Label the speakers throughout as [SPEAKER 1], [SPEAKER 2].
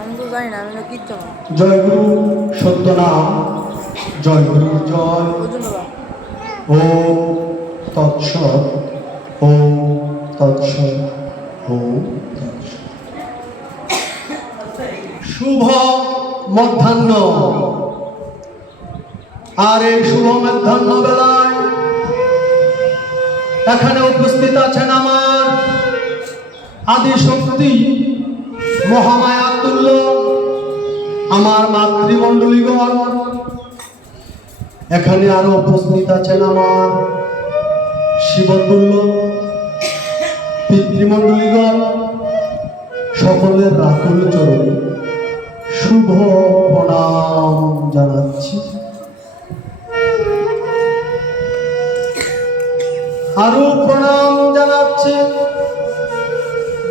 [SPEAKER 1] আমি তো জানি না আমি তো কিচ্ছু
[SPEAKER 2] জয় গুরু সত্যনাম জয় গুরু জয়। ও তৎসৎ। ও তৎসৎ। ও শুভ মধ্যাহ্ন। আর এই শুভ মধ্যাহ্ন বেলায় এখানে উপস্থিত আছেন আমার আদি শক্তি মহামায়া তুল্য আমার মাতৃমণ্ডলীগণ, এখানে আরও উপস্থিত আছেন আমার শিবতুল্য পিতৃমণ্ডলীগণ, সকলের রাকুল চরণে শুভ প্রণাম জানাচ্ছি। আরও প্রণাম জানাচ্ছি।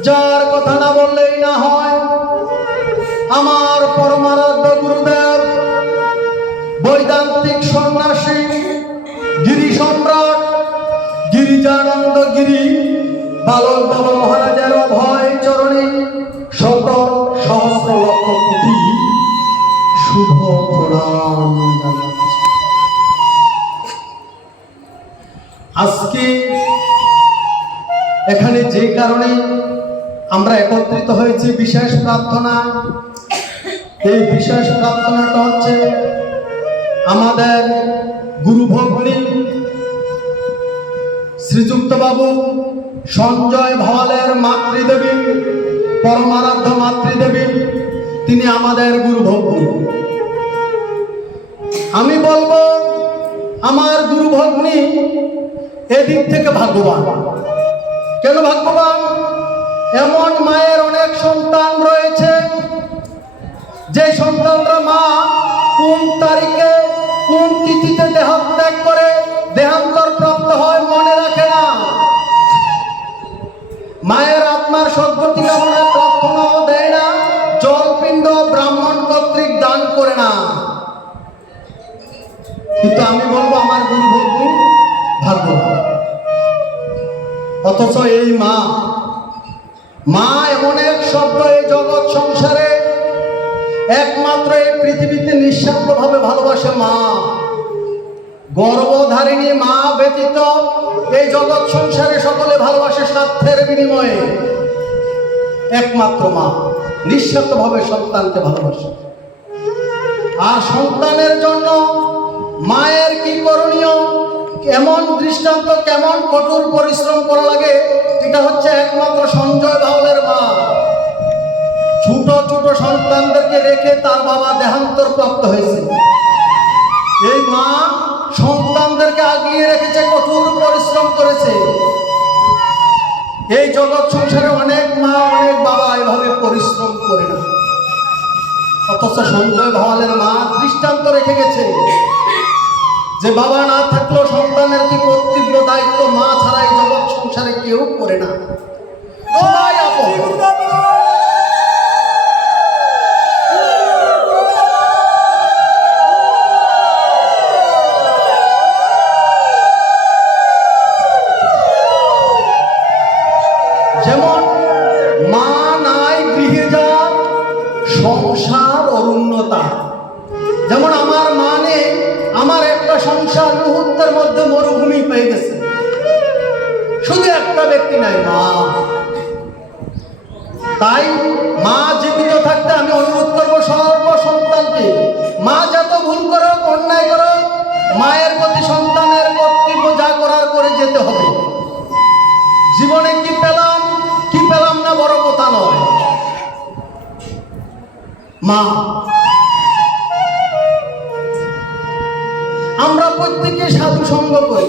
[SPEAKER 2] যার কথা না বললেই না হয়। আমার পরমারাধ্য গুরুদেব, বৈদান্তিক সন্ন্যাসী, গিরি সম্রাট, গিরিজানন্দ গিরি বালক বাবা মহারাজের অভয় চরণে শত সহস্র লক্ষ কোটি শুভ প্রণাম আজকে এখানে যে কারণে আমরা একত্রিত হয়েছি বিশেষ প্রার্থনা। এই বিশেষ প্রার্থনাটা হচ্ছে আমাদের গুরু ভগ্নী শ্রীযুক্ত বাবু সঞ্জয় ভাওয়ালের মাতৃদেবী, পরমারাধ্য মাতৃদেবী, তিনি আমাদের গুরু ভগ্নী আমি বলব, আমার গুরু ভগ্নী এদিক থেকে ভাগ্যবান। কেন ভাগ্যবান? এমন মায়ের অনেক সন্তান রয়েছে। যে সন্তানরা মা কোন তারিখে কোন তিথিতে দেহত্যাগ করে গর্ভধারিণী মা ব্যতীত এই জগৎ সংসারে সকলে ভালোবাসে স্বার্থের বিনিময়ে। একমাত্র মা, নিঃস্বার্থভাবে সন্তানকে ভালোবাসে। আর সন্তানের জন্য মায়ের কি করণীয় এমন দৃষ্টান্ত, কেমন কঠোর পরিশ্রম করা লাগে, এটা হচ্ছে একমাত্র সঞ্জয় বাউলের মা। ছোট ছোট সন্তানদেরকে রেখে তার বাবা দেহান্তর প্রাপ্ত হয়েছে। এই মা সন্তানদেরকে আগিয়ে রেখেছে, কঠোর পরিশ্রম করেছে। এই জগৎ সংসারে অনেক মা, অনেক বাবা এভাবে পরিশ্রম করে না। অথচ সঞ্জয় ভাওয়ালের মা দৃষ্টান্ত রেখে গেছে। যে বাবা না থাকলেও সন্তানের কি কর্তব্য, দায়িত্ব মা পেয়ে গেছে। শুধু একটা ব্যক্তি নাই, মা। তাই মা জীবিত থাকতে আমি অনুরোধ করব সর্ব সন্তানকে মা যত ভুল করো অন্যায় করো মায়ের প্রতি সন্তানের কর্তব্য যা করার করে যেতে হবে। জীবনে কি পেলাম কি পেলাম না বড় কথা নয়। মা, আমরা প্রত্যেকে সাধু সঙ্গ করি।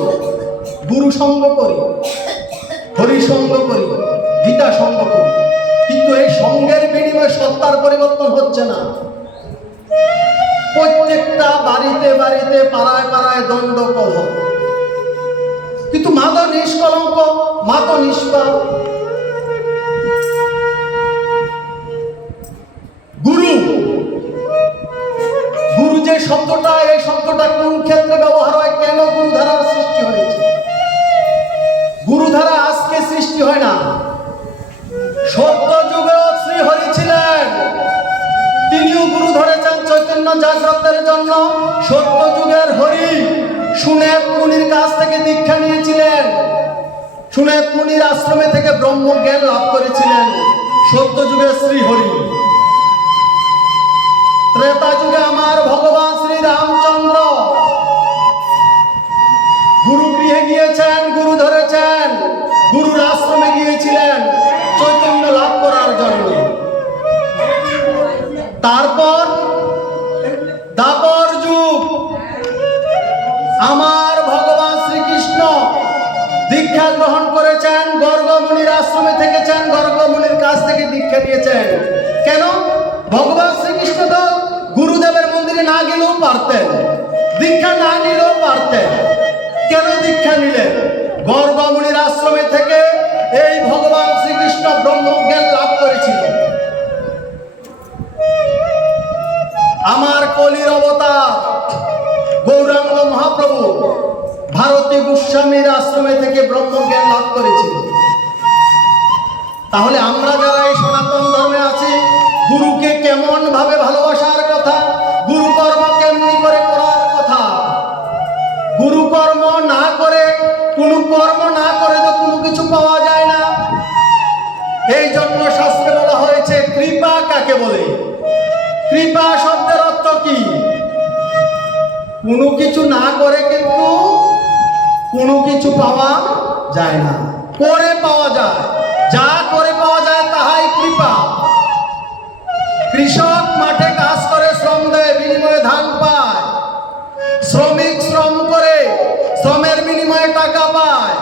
[SPEAKER 2] গুরু সঙ্গ করি, হরি সঙ্গ করি, গীতা সঙ্গ করি। কিন্তু এই সঙ্গের বিনিময়ে সত্তার পরিবর্তন হচ্ছে না। প্রত্যেকটা বাড়িতে বাড়িতে পাড়ায় পাড়ায় দ্বন্দ্ব কলহ। কিন্তু মা তো নিষ্কলঙ্ক, মা তো নিষ্পাপ। গুরু গুরু যে শব্দটা, এই শব্দটা কোন ক্ষেত্রে ব্যবহার হয়, কেন সৃষ্টি হয় না। সত্য যুগে শ্রী হরি ছিলেন চৈতন্য জাগ্রতের জন্য। সত্য যুগের হরি সুনেত মুনির কাছ থেকে দীক্ষা নিয়েছিলেন। সুনেত মুনির আশ্রমে থেকে ব্রহ্মজ্ঞান লাভ করেছিলেন। সত্য যুগের শ্রী হরি ত্রেতা যুগে আমার ভগবান শ্রী রামচন্দ্র গুরু গৃহে গিয়েছেন, গুরু ধরেছেন। তারপর, দাপর যুগ। আমার ভগবান শ্রীকৃষ্ণ দীক্ষা গ্রহণ করেছেন, গর্গমুনির আশ্রমে থেকেছেন, গর্গমুনির কাছ থেকে দীক্ষা নিয়েছেন। কেন? ভগবান শ্রীকৃষ্ণ তো গুরুদেবের মন্দিরে না গেলেও পারতেন, দীক্ষা না নিলেও পারতেন। কেন দীক্ষা নিলেন? গর্গমুনির আশ্রমে থেকে এই ভগবান শ্রীকৃষ্ণ ব্রহ্মজ্ঞান লাভ করেছিলেন আমার কলির অবতার, গৌরাঙ্গ মহাপ্রভু, ভারতী গোস্বামীর আশ্রমে থেকে ব্রহ্মজ্ঞান লাভ করেছিল তাহলে আমরা যারা এই সনাতন ধর্মে আছি, গুরুকে কেমন ভাবে ভালোবাসার কথা গুরু কর্ম কেমনি করে করার কথা? গুরু কর্ম না করে, কোনো কর্ম না করে তো কোনো কিছু পাওয়া যায় না। এই জন্য শাস্ত্রে বলা হয়েছে, কৃপা কাকে বলে? কৃপা শব্দের অর্থ কি? কোনো কিছু না করে কিন্তু কোনো কিছু পাওয়া যায় না। করে পাওয়া যায়। যা করে পাওয়া যায় তাহাই কৃপা। কৃষক মাঠে কাজ করে, শ্রম দেয়, বিনিময়ে ধান পায়। শ্রমিক শ্রম করে, শ্রমের বিনিময়ে টাকা পায়।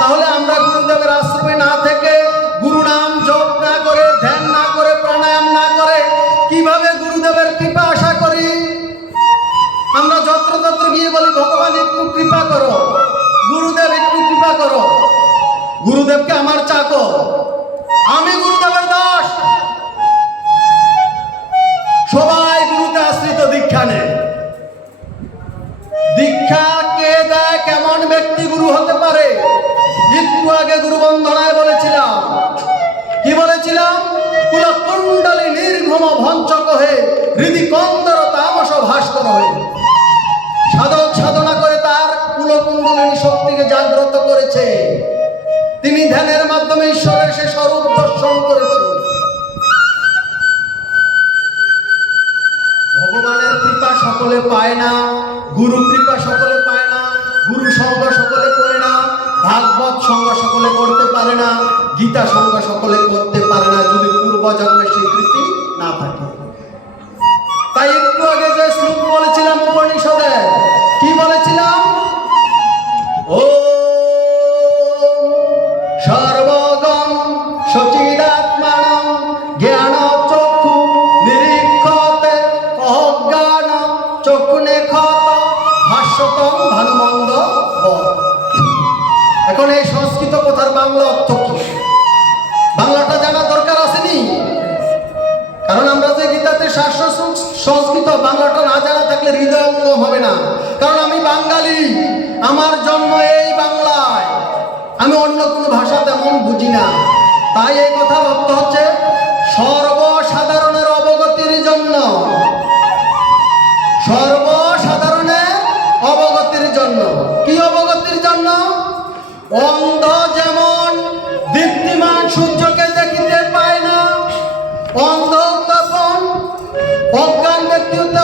[SPEAKER 2] তাহলে আমরা গুরুদেবের আশ্রমে না থেকে গুরু নাম জপ না করে কৃপা করো। গুরুদেব একটু কৃপা করো। গুরুদেবকে আমার চাকর আমি গুরুদেবের দাস। সবাই গুরুতে আশ্রিত দীক্ষা নেয় দীক্ষা কে দেয় কেমন ব্যক্তি গুরু হতে পারে? একটু আগে গুরু বন্দনায় বলেছিলাম। কি বলেছিলাম? কুল কুণ্ডলী নির্ঘম ভঞ্চক হয়ে হৃদি কন্দর তামস ভাস্কর হয়ে। শক্তিকে জাগ্রত করেছে। তিনি ধ্যানের মাধ্যমে ঈশ্বরের সে স্বরূপ দর্শন করেছে ভগবানের কৃপা সকলে পায় না, গুরু কৃপা সকলে পায় না, গুরু সঙ্গ সকলে করে না, ভাগবত সঙ্গ সকলে করতে পারে না, গীতা সঙ্গ সকলে করতে পারে না, যদি পূর্ব সংস্কৃত বাংলাটা না জানা থাকলে হৃদয়ঙ্গম হবে না। কারণ আমি বাঙালি, আমার জন্ম এই বাংলায়। আমি অন্য কোনো ভাষা তেমন বুঝি না। তাই এই কথার অর্থ হচ্ছে, সর্বসাধারণের অবগতির জন্য। সর্বসাধারণের অবগতির জন্য। কি অবগতির জন্য? অন্ধ যেমন দীপ্তিমান সূর্যকে teu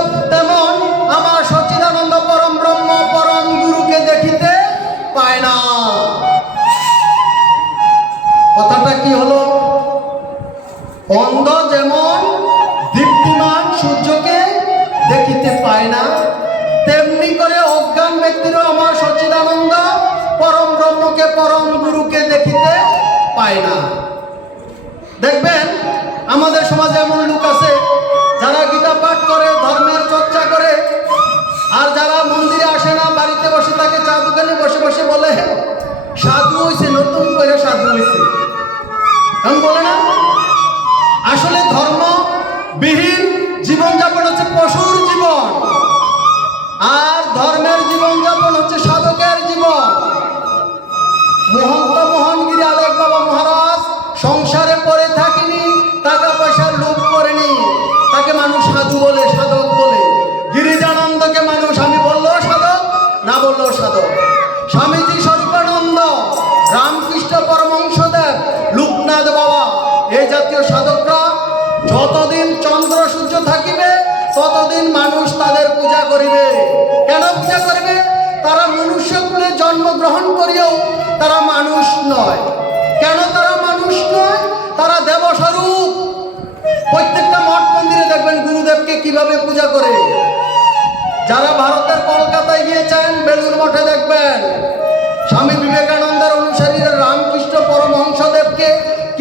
[SPEAKER 2] বসে থাকে চা দোকানে বসে বসে বলে, সাধু হয়েছে নতুন করে সাধু হয়েছে এমন বলে না? আসলে ধর্ম বিহীন জীবনযাপন হচ্ছে পশুর জীবন, আর ধর্মের জীবনযাপন হচ্ছে সাধকের জীবন। মহন্ত মোহনগিরি আলেক বাবা মহারাজ সংসারে পড়ে থাকিনি, টাকা পয়সার লোভ করেনি। তাকে মানুষ সাধু এই জাতীয় সাধকরা, যতদিন চন্দ্র সূর্য থাকিবে, ততদিন মানুষ তাদের পূজা করিবে। কেন পূজা করিবে? তারা মনুষ্য কুলে জন্মগ্রহণ করিয়াও তারা মানুষ নয়। কেন তারা মানুষ নয়? তারা দেবস্বরূপ। প্রত্যেকটা মঠ মন্দিরে দেখবেন গুরুদেবকে কীভাবে পূজা করে। যারা ভারতের কলকাতায় গিয়েছেন বেলুর মঠে দেখবেন, স্বামী বিবেকানন্দের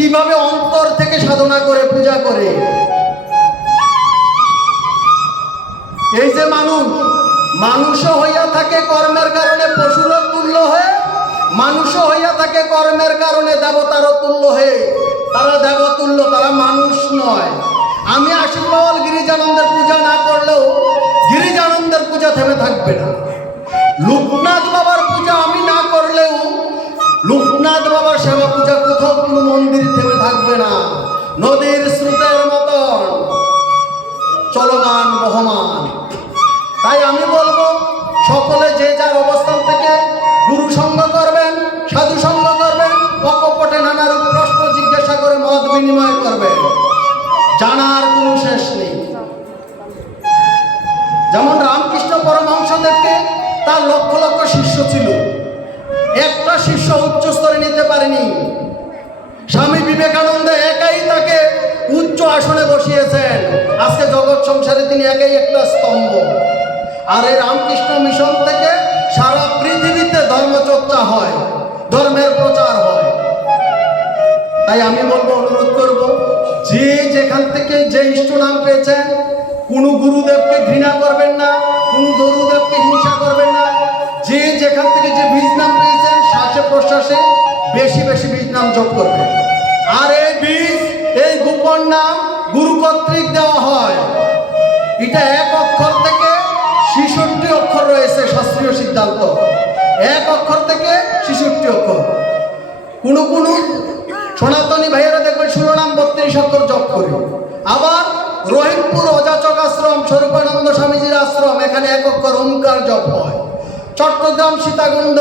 [SPEAKER 2] কীভাবে অন্তর থেকে সাধনা করে, পূজা করে? এই যে মানুষ, মানুষও হইয়া থাকে কর্মের কারণে পশুর তুল্য হয়ে, মানুষও হইয়া থাকে কর্মের কারণে দেবতারও তুল্য হয়ে। তারা দেবতুল্য, তারা মানুষ নয়। আমি আশীর্বাদ গিরিজানন্দের পূজা না করলেও গিরিজানন্দের পূজা থেমে থাকবে না। লোকনাথ বাবার পূজা আমি না করলেও লোকনাথ বাবার সেবা পূজা কোনো মন্দির থেমে থাকবে না। নদীর স্রোতের মতন। চলমান বহমান তাই আমি বলব, সকলে যে যার অবস্থান থেকে গুরু সঙ্গ করবেন, সাধু সঙ্গ করবেন অকপটে নানারূপ প্রশ্ন জিজ্ঞাসা করে মত বিনিময় করবেন। জানার কোনো শেষ নেই। যেমন রামকৃষ্ণ পরমহংসদেবকে তার লক্ষ লক্ষ শিষ্য ছিল। একটা শিষ্য উচ্চ স্তরে নিতে পারেনি। বিবেকানন্দ একাই তাকে উচ্চ আসনে বসিয়েছেন। আজকে জগৎ সংসারে তিনি একাই একটা স্তম্ভ। আর এই রামকৃষ্ণ মিশন থেকে সারা পৃথিবীতে ধর্মচর্চা হয়, ধর্মের প্রচার হয়। তাই আমি বলব, অনুরোধ করব, যে যেখান থেকে যে ইষ্ট নাম পেয়েছেন, কোনো গুরুদেবকে ঘৃণা করবেন না, কোনো গুরুদেবকে হিংসা করবেন না। যে যেখান থেকে যে বীজ নাম পেয়েছেন, শ্বাসে প্রশ্বাসে বেশি বেশি বীজ নাম যোগ করবেন। আর এই বীজ, এই গোপন নাম গুরু কর্তৃক দেওয়া হয়। এটা এক অক্ষর থেকে ছিষট্টি অক্ষর রয়েছে শাস্ত্রীয় সিদ্ধান্ত। এক অক্ষর থেকে ছিষট্টি অক্ষর। কোনো কোনো সনাতনী ভাইয়েরা দেখবেন ষোলো নাম বত্রিশ অক্ষর জপ করে। আবার রহিমপুর অজাচক আশ্রম, স্বরূপানন্দ স্বামীজির আশ্রম, এখানে এক অক্ষর ওমকার জপ হয়। চট্টগ্রাম সীতাকুণ্ড,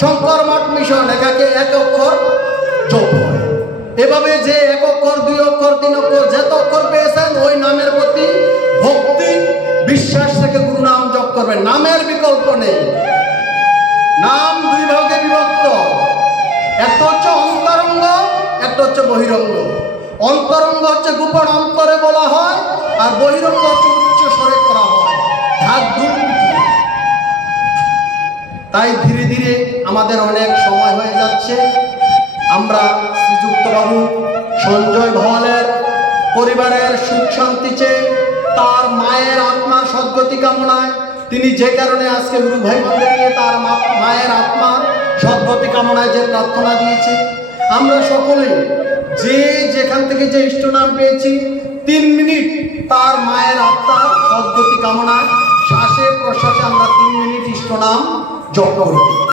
[SPEAKER 2] শঙ্কর মঠ মিশন, একাকে এক অক্ষর জপ। এভাবে যে এক অক্ষর, দুই অক্ষর, তিন অক্ষর যত অক্ষর পেয়েছেন, ওই নামের প্রতি ভক্তি, বিশ্বাস থেকে গুরু নাম জপ করবেন। নামের বিকল্প নেই। নাম দুই ভাগে বিভক্ত। একটা হচ্ছে অন্তরঙ্গ, একটা হচ্ছে বহিরঙ্গ। অন্তরঙ্গ হচ্ছে গোপন অন্তরে বলা হয়, আর বহিরঙ্গ হচ্ছে উচ্চ স্বরে করা হয়। ঢাক তাই ধীরে ধীরে আমাদের অনেক সময় হয়ে যাচ্ছে। আমরা শ্রীযুক্ত বাবু সঞ্জয় ভওয়ালের পরিবারের সুখ শান্তি চেয়ে তার মায়ের আত্মার সদ্গতি কামনায় তিনি যে কারণে আজকে গুরু ভাই নিয়ে তার মায়ের আত্মা সদ্গতি কামনায় যে প্রার্থনা দিয়েছে, আমরা সকলে যে যেখান থেকে যে ইষ্ট নাম পেয়েছি, তিন মিনিট তার মায়ের আত্মার সদ্গতি কামনায়, শ্বাসে প্রশ্বাসে আমরা তিন মিনিট ইষ্ট নাম জপ